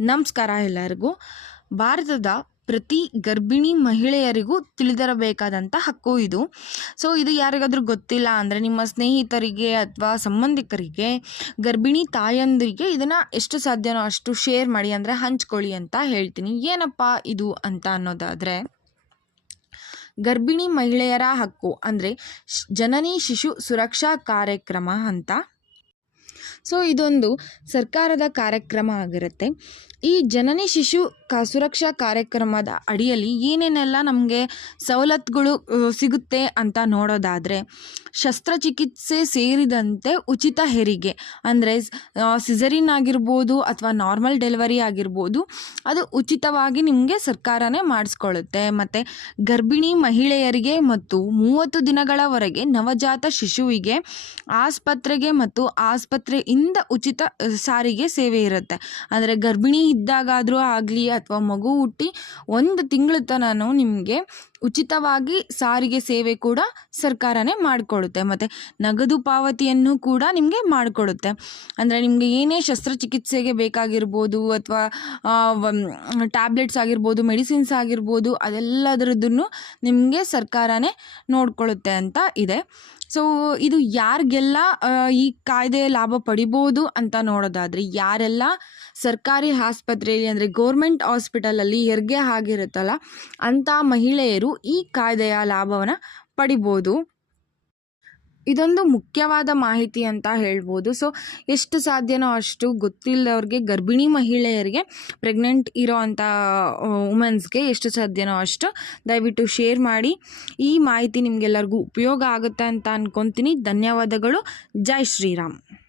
ನಮಸ್ಕಾರ ಎಲ್ಲರಿಗೂ. ಭಾರತದ ಪ್ರತಿ ಗರ್ಭಿಣಿ ಮಹಿಳೆಯರಿಗೂ ತಿಳಿದಿರಬೇಕಾದಂಥ ಹಕ್ಕು ಇದು. ಸೊ ಇದು ಯಾರಿಗಾದರೂ ಗೊತ್ತಿಲ್ಲ ಅಂದರೆ ನಿಮ್ಮ ಸ್ನೇಹಿತರಿಗೆ ಅಥವಾ ಸಂಬಂಧಿಕರಿಗೆ, ಗರ್ಭಿಣಿ ತಾಯಂದಿರಿಗೆ ಇದನ್ನು ಎಷ್ಟು ಸಾಧ್ಯನೋ ಅಷ್ಟು ಶೇರ್ ಮಾಡಿ ಅಂದರೆ ಹಂಚ್ಕೊಳ್ಳಿ ಅಂತ ಹೇಳ್ತೀನಿ. ಏನಪ್ಪ ಇದು ಅಂತ ಅನ್ನೋದಾದರೆ, ಗರ್ಭಿಣಿ ಮಹಿಳೆಯರ ಹಕ್ಕು ಅಂದರೆ ಜನನಿ ಶಿಶು ಸುರಕ್ಷಾ ಕಾರ್ಯಕ್ರಮ ಅಂತ. ಸೊ ಇದೊಂದು ಸರ್ಕಾರದ ಕಾರ್ಯಕ್ರಮ ಆಗಿರುತ್ತೆ. ಈ ಜನನಿ ಶಿಶು ಕ, ಸುರಕ್ಷಾ ಕಾರ್ಯಕ್ರಮದ ಅಡಿಯಲ್ಲಿ ಏನೇನೆಲ್ಲ ನಮಗೆ ಸವಲತ್ತುಗಳು ಸಿಗುತ್ತೆ ಅಂತ ನೋಡೋದಾದರೆ, ಶಸ್ತ್ರಚಿಕಿತ್ಸೆ ಸೇರಿದಂತೆ ಉಚಿತ ಹೆರಿಗೆ, ಅಂದರೆ ಸಿಸರಿನ್ ಆಗಿರ್ಬೋದು ಅಥವಾ ನಾರ್ಮಲ್ ಡೆಲಿವರಿ ಆಗಿರ್ಬೋದು, ಅದು ಉಚಿತವಾಗಿ ನಿಮಗೆ ಸರ್ಕಾರನೇ ಮಾಡಿಸ್ಕೊಳ್ಳುತ್ತೆ ಮತ್ತು ಗರ್ಭಿಣಿ ಮಹಿಳೆಯರಿಗೆ ಮತ್ತು ಮೂವತ್ತು ದಿನಗಳವರೆಗೆ ನವಜಾತ ಶಿಶುವಿಗೆ ಆಸ್ಪತ್ರೆಗೆ ಮತ್ತು ಆಸ್ಪತ್ರೆಯಿಂದ ಉಚಿತ ಸಾರಿಗೆ ಸೇವೆ ಇರುತ್ತೆ. ಅಂದರೆ ಗರ್ಭಿಣಿ ಇದ್ದಾಗಾದರೂ ಆಗಲಿ ಅಥವಾ ಮಗು ಹುಟ್ಟಿ ಒಂದು ತಿಂಗಳ ತನಕ ನಿಮಗೆ ಉಚಿತವಾಗಿ ಸಾರಿಗೆ ಸೇವೆ ಕೂಡ ಸರ್ಕಾರನೇ ಮಾಡಿಕೊಡುತ್ತೆ ಮತ್ತು ನಗದು ಪಾವತಿಯನ್ನು ಕೂಡ ನಿಮಗೆ ಮಾಡಿಕೊಡುತ್ತೆ ಅಂದರೆ ನಿಮಗೆ ಏನೇ ಶಸ್ತ್ರಚಿಕಿತ್ಸೆಗೆ ಬೇಕಾಗಿರ್ಬೋದು ಅಥವಾ ಟ್ಯಾಬ್ಲೆಟ್ಸ್ ಆಗಿರ್ಬೋದು, ಮೆಡಿಸಿನ್ಸ್ ಆಗಿರ್ಬೋದು, ಅದೆಲ್ಲದರದ್ದನ್ನು ನಿಮಗೆ ಸರ್ಕಾರನೇ ನೋಡಿಕೊಳ್ಳುತ್ತೆ ಅಂತ ಇದೆ. ಸೊ ಇದು ಯಾರಿಗೆಲ್ಲ ಈ ಕಾಯ್ದೆ ಲಾಭ ಪಡಿಬೋದು ಅಂತ ನೋಡೋದಾದರೆ ಯಾರೆಲ್ಲ ಸರ್ಕಾರಿ ಆಸ್ಪತ್ರೆಯಲ್ಲಿ ಅಂದರೆ ಗೌರ್ಮೆಂಟ್ ಹಾಸ್ಪಿಟಲಲ್ಲಿ ಹೆರಿಗೆ ಆಗಿರುತ್ತಲ್ಲ, ಅಂಥ ಮಹಿಳೆಯರು ಈ ಕಾಯ್ದೆಯ ಲಾಭವನ್ನು ಪಡಿಬೋದು. ಇದೊಂದು ಮುಖ್ಯವಾದ ಮಾಹಿತಿ ಅಂತ ಹೇಳ್ಬೋದು. ಸೊ ಎಷ್ಟು ಸಾಧ್ಯನೋ ಅಷ್ಟು ಗೊತ್ತಿಲ್ಲದವ್ರಿಗೆ, ಗರ್ಭಿಣಿ ಮಹಿಳೆಯರಿಗೆ ಪ್ರೆಗ್ನೆಂಟ್ ಇರೋ ಅಂಥ ವುಮೆನ್ಸ್ಗೆ ಎಷ್ಟು ಸಾಧ್ಯನೋ ಅಷ್ಟು ದಯವಿಟ್ಟು ಶೇರ್ ಮಾಡಿ. ಈ ಮಾಹಿತಿ ನಿಮಗೆಲ್ಲರಿಗೂ ಉಪಯೋಗ ಆಗುತ್ತೆ ಅಂತ ಅನ್ಕೊತೀನಿ. ಧನ್ಯವಾದಗಳು. ಜೈ ಶ್ರೀರಾಮ್.